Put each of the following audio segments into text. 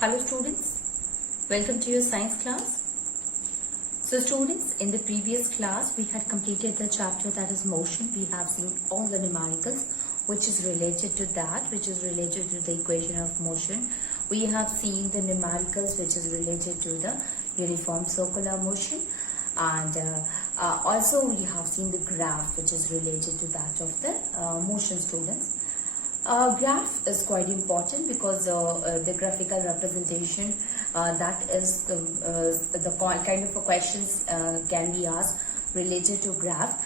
Hello students, welcome to your science class. So students, in the previous class we had completed the chapter that is motion. We have seen all the numericals which is related to that, which is related to the equation of motion. We have seen the numericals which is related to the uniform circular motion, and also we have seen the graph which is related to that of the motion, students. Graph is quite important because the graphical representation that is the kind of questions can be asked related to graph.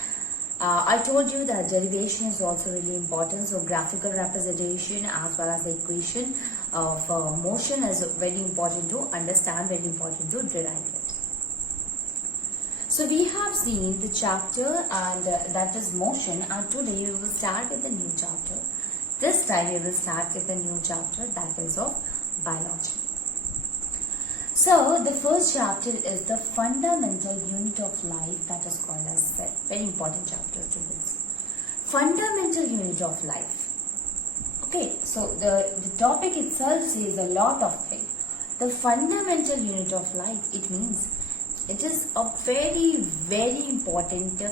I told you that derivation is also really important, so graphical representation as well as the equation of motion is very important to understand, very important to derive it. So we have seen the chapter and that is motion, and today we will start with a new chapter. This time we will start with a new chapter that is of biology. So the first chapter is the fundamental unit of life, that is called as cell. Very important chapter, students. Fundamental unit of life. Okay, so the topic itself says a lot of things. The fundamental unit of life, it means it is a very important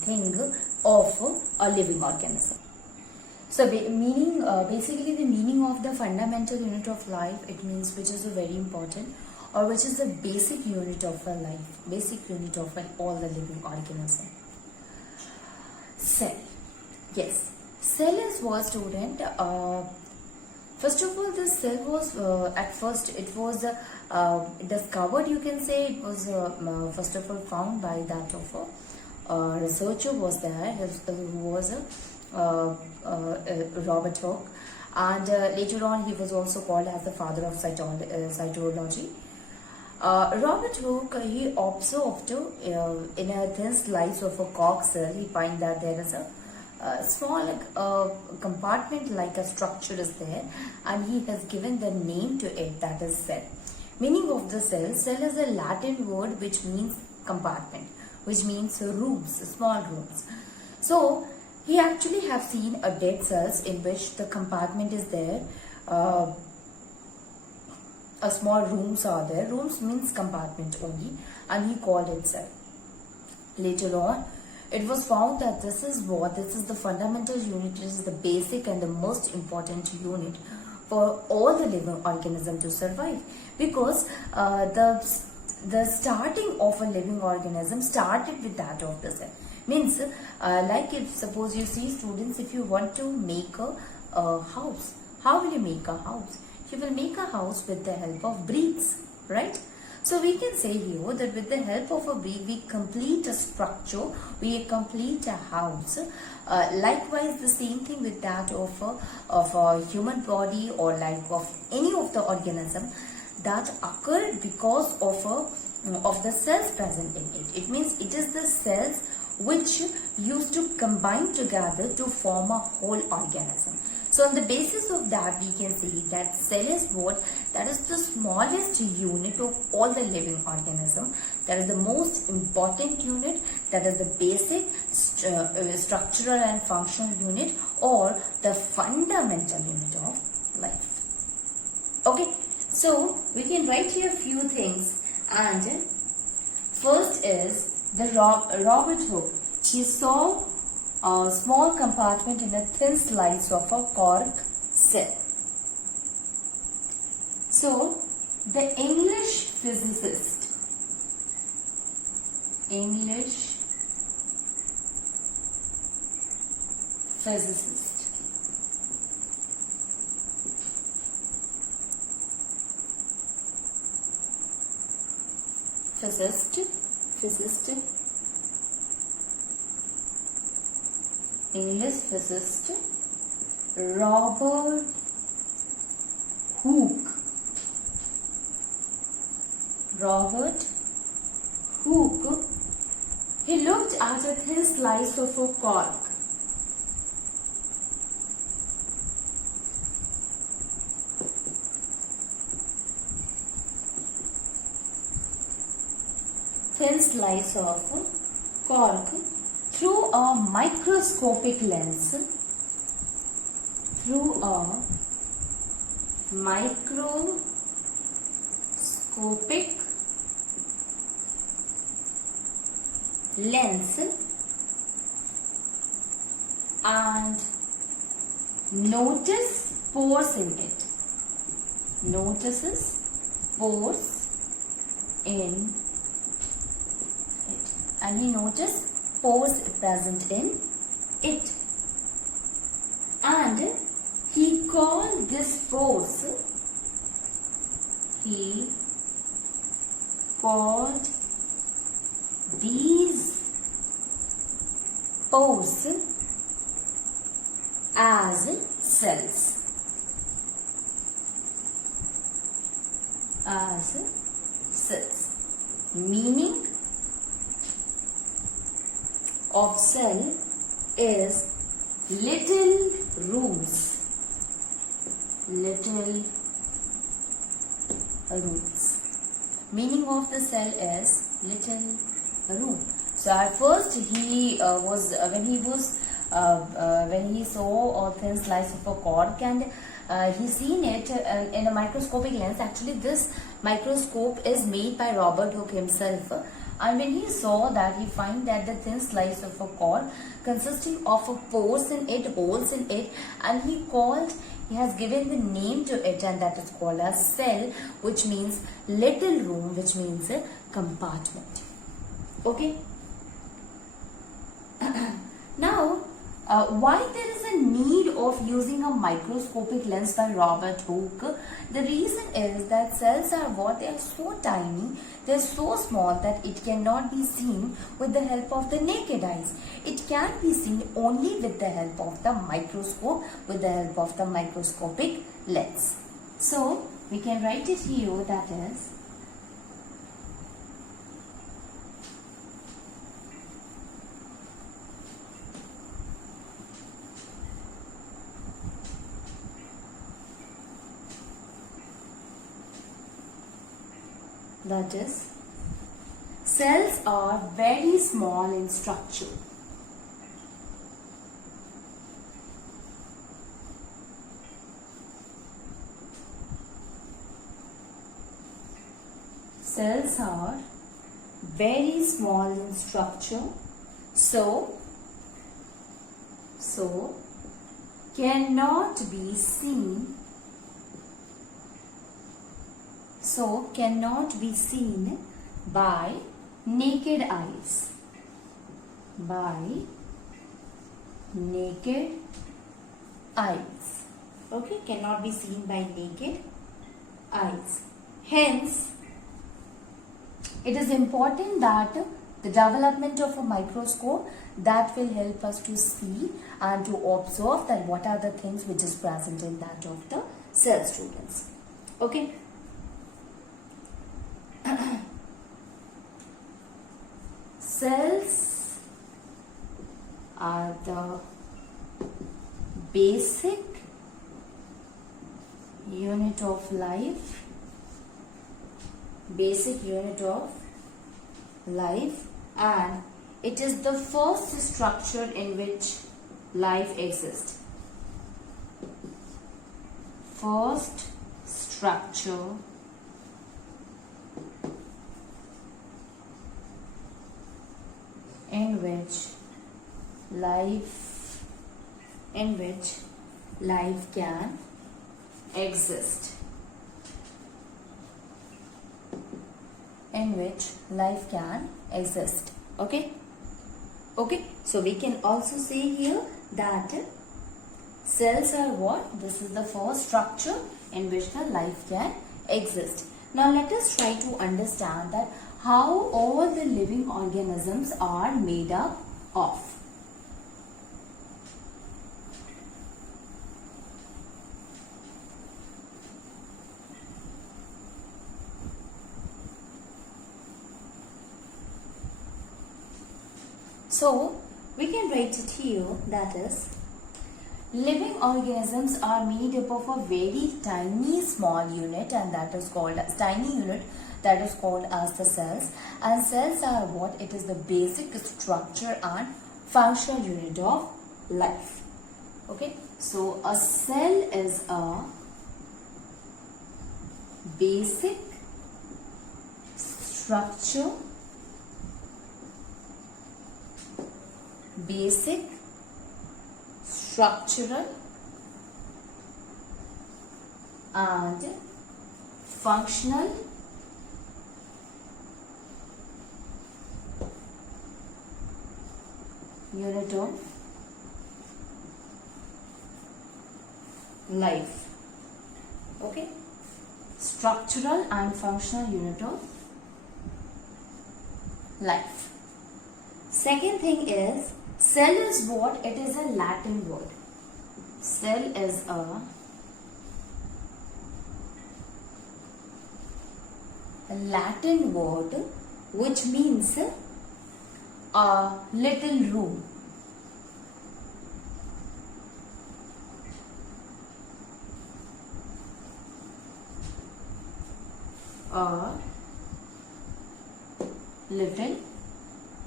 thing of a living organism. So basically the meaning of the fundamental unit of life, it means which is a very important or which is the basic unit of a life, basic unit of all the living organism. Cell. Yes, cell is what, student? First of all, this cell was at first it was discovered, you can say. It was first of all found by that of a researcher was there, who was Robert Hooke, and later on he was also called as the father of cytology. Robert Hooke, he observed in a thin slice of a cork cell, he find that there is a small compartment like a structure is there, and he has given the name to it, that is cell. Meaning of the cell, cell is a Latin word which means compartment, which means rooms, small rooms. So he actually have seen a dead cells in which the compartment is there, a small rooms are there. Rooms means compartment only, and he called it cell. Later on, it was found that this is the fundamental unit, this is the basic and the most important unit for all the living organism to survive, because the starting of a living organism started with that of the cell. Means like if suppose you see, students, if you want to make a house, how will you make a house? You will make a house with the help of bricks, right? So we can say here that with the help of a brick we complete a structure, we complete a house. Likewise the same thing with that of a human body, or like of any of the organism that occurred because of the cells present in it. It means it is the cells which used to combine together to form a whole organism. So on the basis of that, we can say that cell is what? That is the smallest unit of all the living organism. That is the most important unit. That is the basic structural and functional unit, or the fundamental unit of life. Okay, so we can write here a few things, and first is the Robert Hooke. He saw a small compartment in a thin slice of a cork cell. So the English physicist English physicist Robert Hooke. He looked at a thin slice of a cork. Thin slice of cork through a microscopic lens, microscopic lens and notice pores in it. Notices pores in it, and he noticed pores present in it, and he called this pores, he called these pores as cells. As cells. Meaning of cell is little rooms. Little rooms. Meaning of the cell is little room. So at first he when he saw a thin slice of a cork, and he seen it in a microscopic lens. Actually, this microscope is made by Robert Hooke himself. And when he saw that, he find that the thin slice of a cork consisting of a pores in it, holes in it, and he has given the name to it, and that is called as cell, which means little room, which means a compartment. Okay. Now, why there is a need of using a microscopic lens by Robert Hooke? The reason is that cells are what? They are so tiny, they are so small that it cannot be seen with the help of the naked eyes. It can be seen only with the help of the microscope, with the help of the microscopic lens. So, we can write it here, that is cells are very small in structure. Cells are very small in structure, so cannot be seen. So cannot be seen by naked eyes. By naked eyes. Okay, cannot be seen by naked eyes. Hence, it is important that the development of a microscope that will help us to see and to observe that what are the things which is present in that of the cell, students. Okay. Cells are the basic unit of life. Basic unit of life, and it is the first structure in which life exists. First structure in which life can exist. In which life can exist. Okay. So we can also say here that cells are what? This is the first structure in which the life can exist. Now let us try to understand that how all the living organisms are made up of. So we can write it here, that is, living organisms are made up of a very tiny small unit, and that is called as tiny unit, that is called as the cells. And cells are what? It is the basic structure and functional unit of life. Okay, so a cell is a basic structure, basic structural and functional unit of life. Okay, structural and functional unit of life. Second thing is, cell is what? It is a Latin word. Cell is a Latin word which means a little room. A little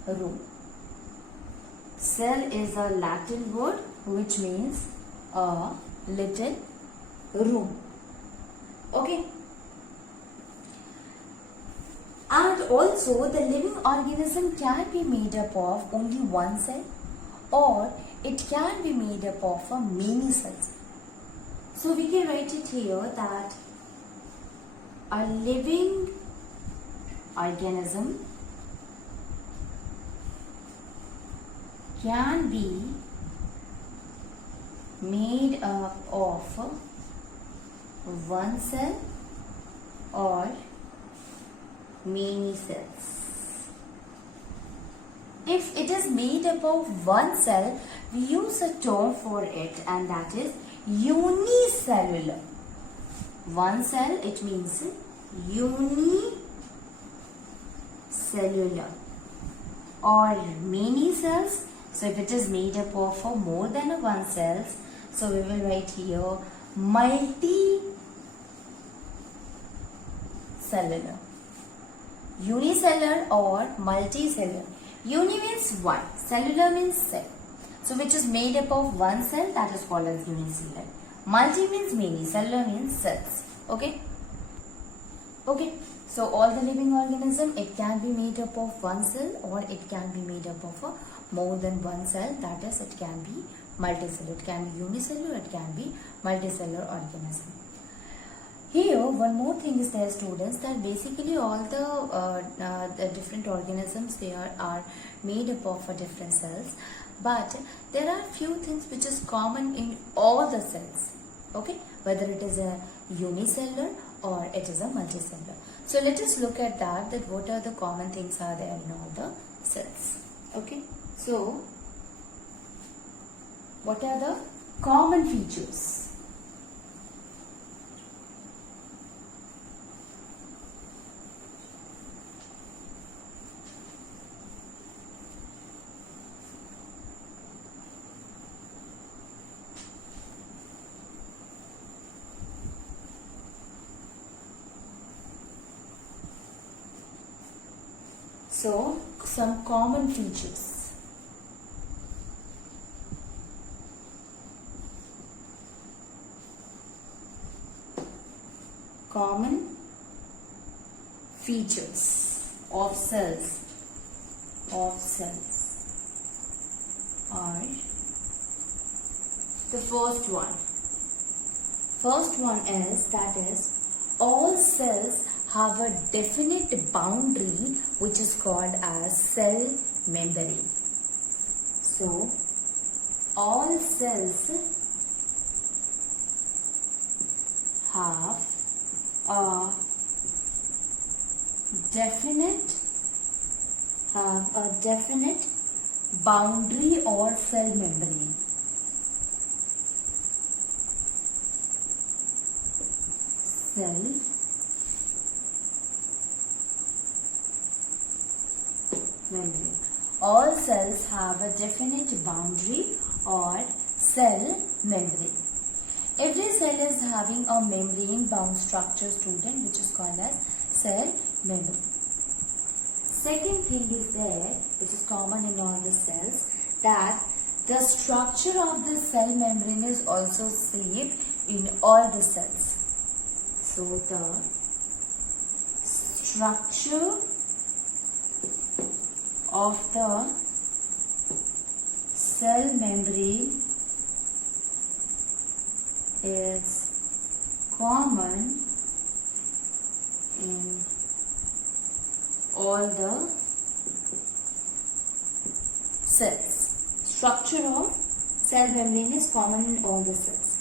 room. Cell is a Latin word which means a little room. Okay. And also the living organism can be made up of only one cell or it can be made up of many cells. So we can write it here that a living organism can be made up of one cell or many cells. If it is made up of one cell, we use a term for it, and that is unicellular. One cell, it means unicellular. Or many cells, so if it is made up of more than one cells, so we will write here multicellular. Unicellular or multicellular. Uni means one, cellular means cell. So which is made up of one cell, that is called as unicellular. Multi means many, cellular means cells. Okay? Okay. So all the living organism, it can be made up of one cell or it can be made up of more than one cell. That is, it can be multicellular. It can be unicellular, it can be multicellular organism. Here, one more thing is there, students, that basically all the different organisms, they are made up of different cells, but there are few things which is common in all the cells. Okay, whether it is a unicellular or it is a multicellular. So let us look at that what are the common things are there in all the cells. Okay, so what are the common features? So, some common features. Common features of cells are the first one. First one is, that is, all cells have a definite boundary which is called as cell membrane. So, all cells have a definite boundary or cell membrane. Cell membrane. All cells have a definite boundary or cell membrane. Every cell is having a membrane bound structure, student, which is called as cell membrane. Second thing is there, which is common in all the cells, that the structure of the cell membrane is also same in all the cells. So the structure of the cell membrane is common in all the cells. Structure of cell membrane is common in all the cells.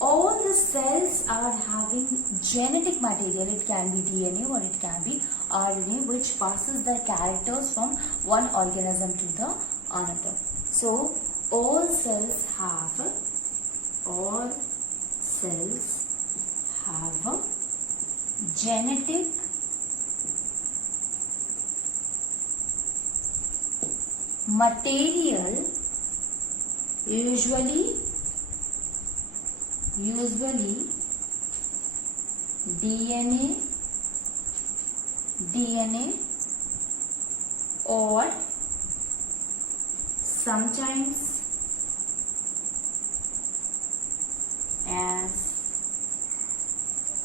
All the cells are having genetic material. It can be DNA or it can be RNA, which passes the characters from one organism to the another. So all cells have a genetic material, usually DNA or sometimes as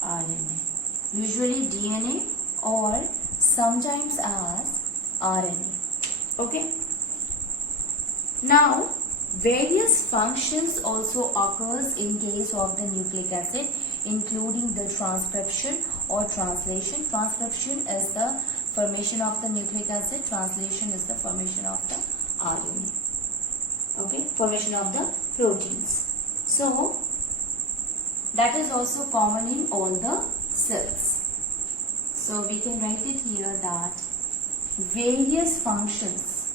RNA. Usually DNA or sometimes as RNA. Okay. Now, various functions also occurs in case of the nucleic acid, including the transcription or translation. Transcription is the formation of the nucleic acid. Translation is the formation of the RNA. Okay, formation of the proteins. So, that is also common in all the cells. So, we can write it here that various functions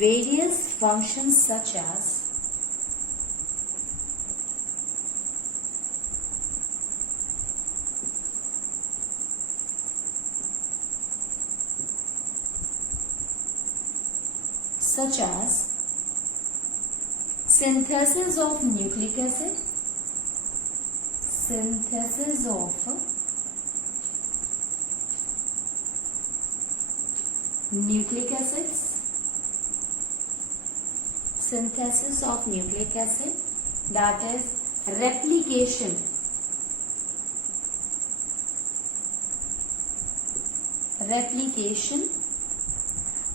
such as synthesis of nucleic acid, synthesis of nucleic acids, synthesis of nucleic acid, that is replication,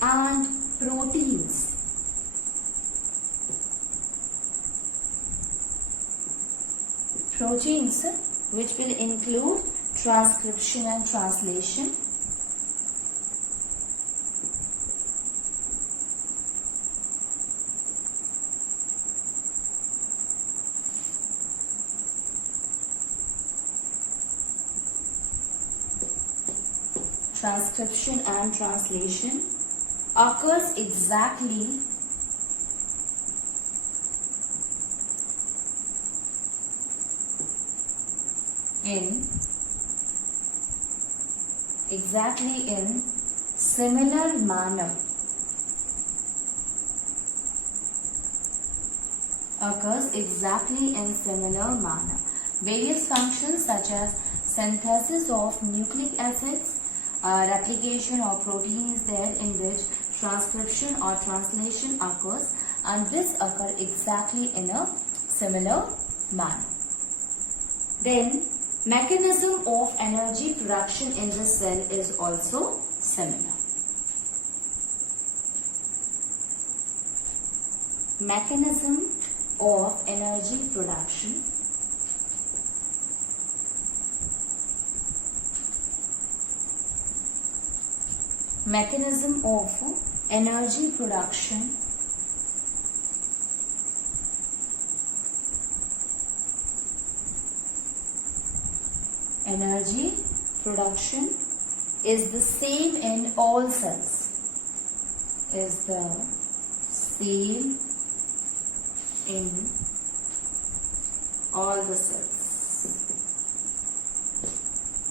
and proteins. Proteins which will include transcription and translation, transcription and translation occurs exactly in similar manner. Occurs exactly in similar manner. Various functions such as synthesis of nucleic acids, replication or protein is there in which transcription or translation occurs, and this occur exactly in a similar manner. Then mechanism of energy production in the cell is also similar. Mechanism of energy production is the same in all cells.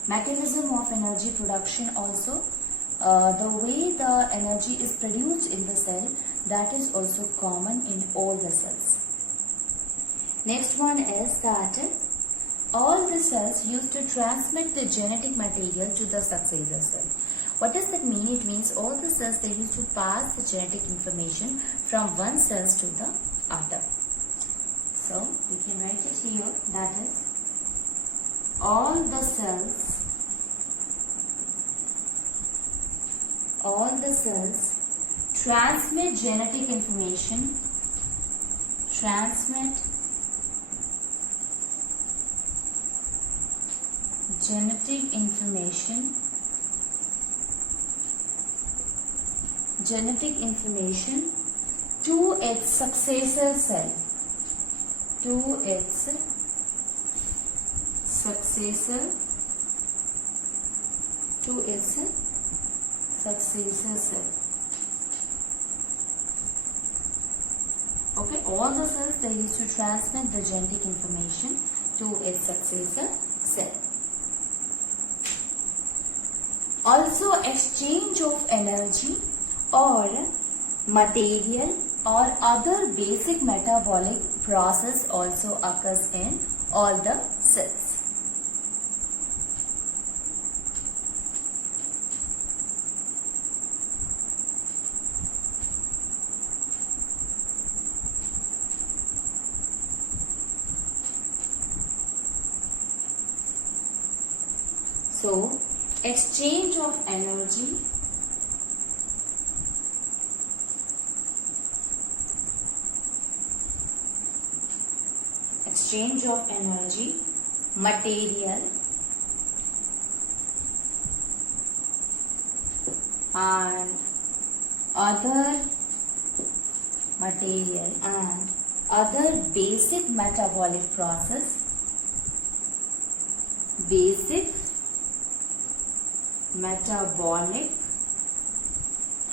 Mechanism of energy production also, the way the energy is produced in the cell, that is also common in all the cells. Next one is that all the cells used to transmit the genetic material to the successor cell. What does that mean? It means all the cells, they used to pass the genetic information from one cells to the other. So we can write it here, that is all the cells transmit genetic information, transmit genetic information to its successor cell, to its successor cell. Okay, all the cells, they used to transmit the genetic information to its successor cell. Also, exchange of energy or material or other basic metabolic process also occurs in all the cells. So, exchange of energy material and other basic metabolic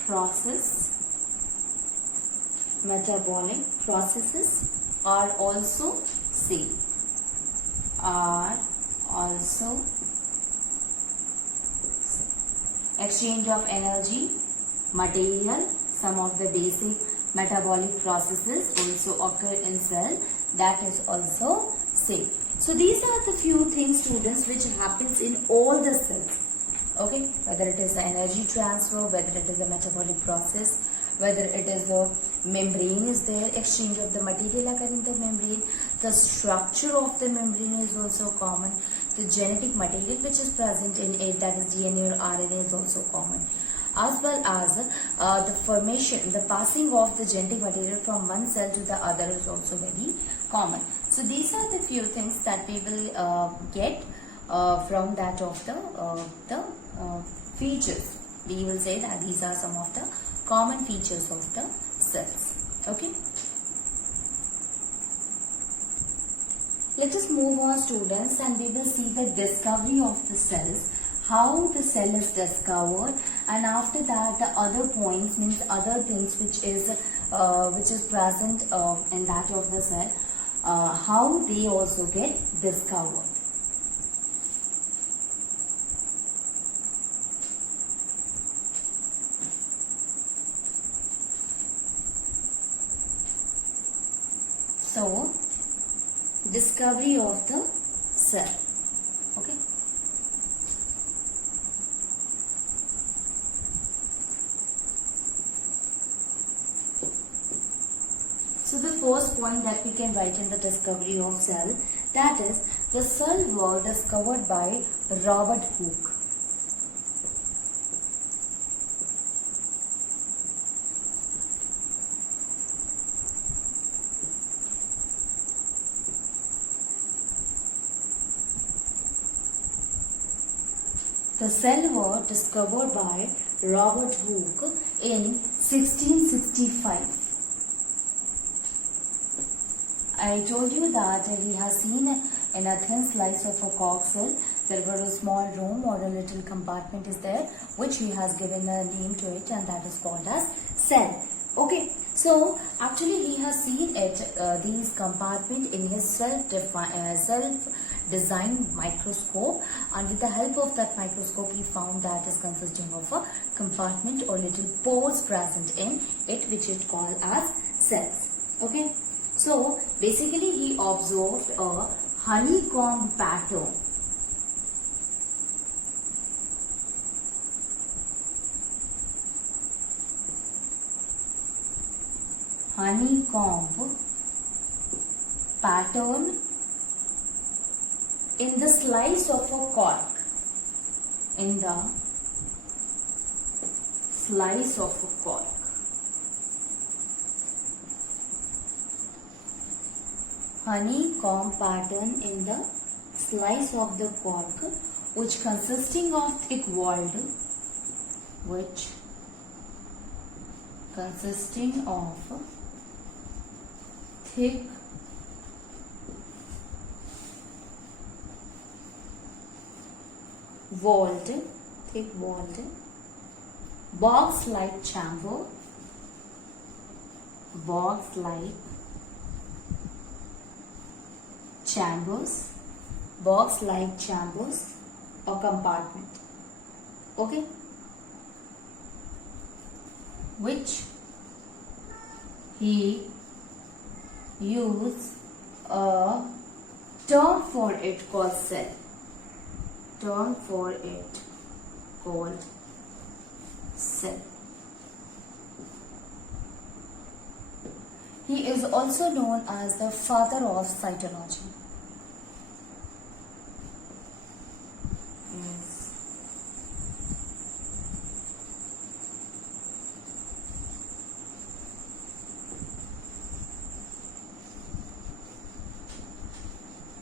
process, processes are also same. Exchange of energy, material, some of the basic metabolic processes also occur in cell, that is also same. So these are the few things, students, which happens in all the cells. Okay, whether it is the energy transfer, whether it is a metabolic process, whether it is the membrane is there, exchange of the material occur in the membrane, the structure of the membrane is also common, the genetic material which is present in it, that is DNA or RNA, is also common, as well as the formation, the passing of the genetic material from one cell to the other is also very common. So these are the few things that we will get from that of the features. We will say that these are some of the common features of the cells. Okay. Let us move on, students, and we will see the discovery of the cells, how the cell is discovered, and after that the other points, means other things which is present in that of the cell, how they also get discovered. So, discovery of the cell. Okay. So the first point that we can write in the discovery of cell, that is, the cell was discovered by Robert Hooke. The cell was discovered by Robert Hooke in 1665. I told you that he has seen in a thin slice of a cork cell, there was a small room or a little compartment is there, which he has given a name to it, and that is called as cell. Okay, so actually he has seen it, these compartment in his self-designed microscope, and with the help of that microscope he found that is consisting of a compartment or little pores present in it, which is called as cells. Okay, so basically he observed a honeycomb pattern. honeycomb pattern in the slice of a cork. In the slice of a cork. Honeycomb pattern in the slice of the cork, which consisting of thick walled, which consisting of thick walled box-like chamber, box-like chambers or compartment, okay, which he used a term for it called cell. He is also known as the father of cytology.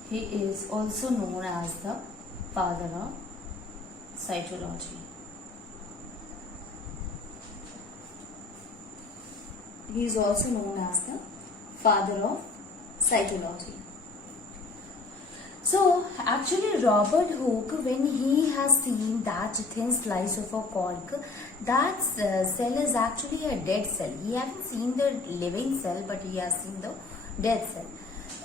He is also known as the father of cytology. He is also known as the father of cytology. So actually Robert Hooke, when he has seen that thin slice of a cork, that cell is actually a dead cell. He hasn't seen the living cell, but he has seen the dead cell.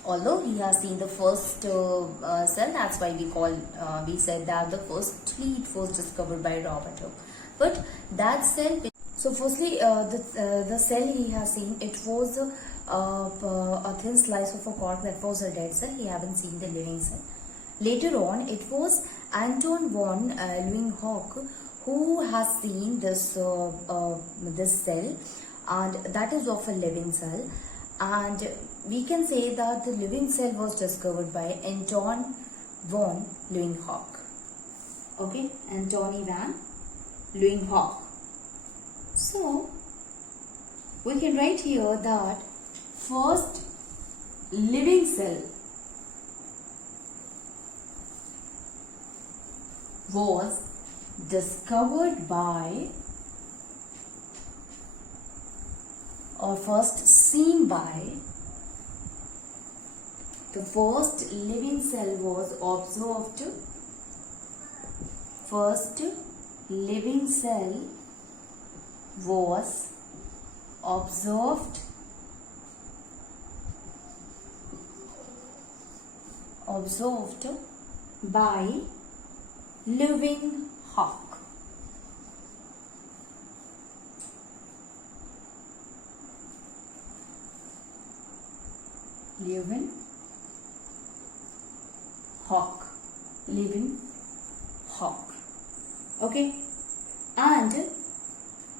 Although he has seen the first cell, that's why we said that it was discovered by Robert Hooke. But that cell, so firstly the cell he has seen, it was a thin slice of a cork, that was a dead cell. He haven't seen the living cell. Later on, it was Anton von Leeuwenhoek who has seen this cell, and that is of a living cell. And we can say that the living cell was discovered by Anton von Leeuwenhoek. Okay, Antony van Leeuwenhoek. So we can write here that first living cell was discovered by, or first seen by, the first living cell was observed, first living cell was observed by Leeuwenhoek. Leeuwenhoek. Okay, and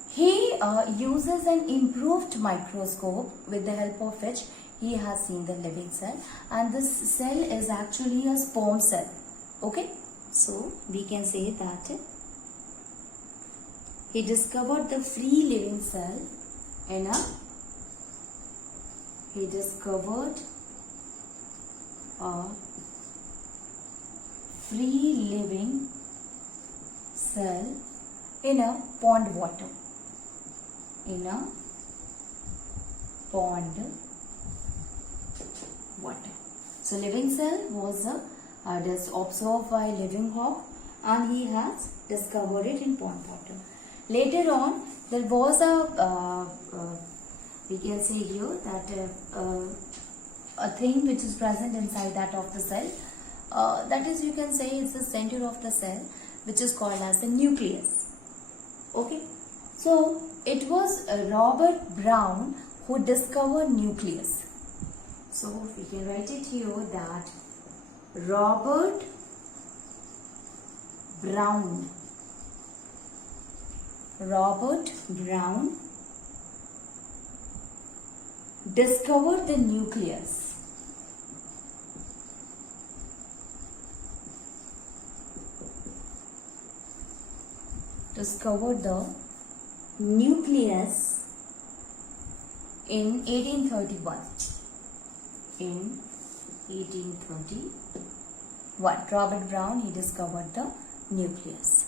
he uses an improved microscope, with the help of which he has seen the living cell, and this cell is actually a sperm cell. Okay, so we can say that he discovered the free living cell in a free living cell in a pond water. So living cell was observed by Leeuwenhoek, and he has discovered it in pond water. Later on, there was we can say here that a thing which is present inside that of the cell, that is, you can say it's the center of the cell, which is called as the nucleus. Okay, so it was Robert Brown who discovered nucleus. So we can write it here that Robert Brown discovered the nucleus? Discovered the nucleus in 1831. In 1831, Robert Brown, he discovered the nucleus.